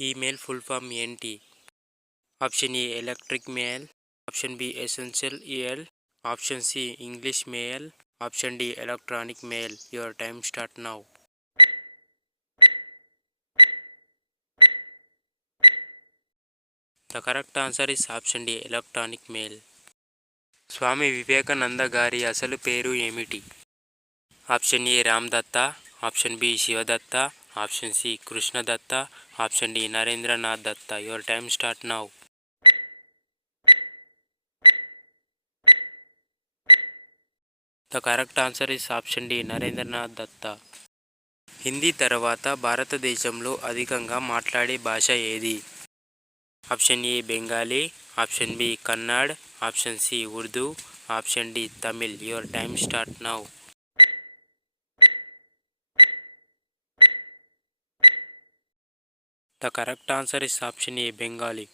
Email full form ఏంటి? Option A electric mail, option B essential email, option C English mail, option D electronic mail. Your time start now. The correct answer is option D electronic mail. Swami Vivekananda గారి అసలు పేరు ఏమిటి? Option A Ramdatta, option B Shivadatta, option C Krishnadatta, option D Narendranath Datta. Your time start now. The correct answer is option D Narendranath Datta. Hindi తర్వాత భారతదేశంలో అధికంగా మాట్లాడే భాష ఏది? Option A Bengali, option B Kannada, option C Urdu, option D Tamil. Your time start now. The correct answer is option A Bengali.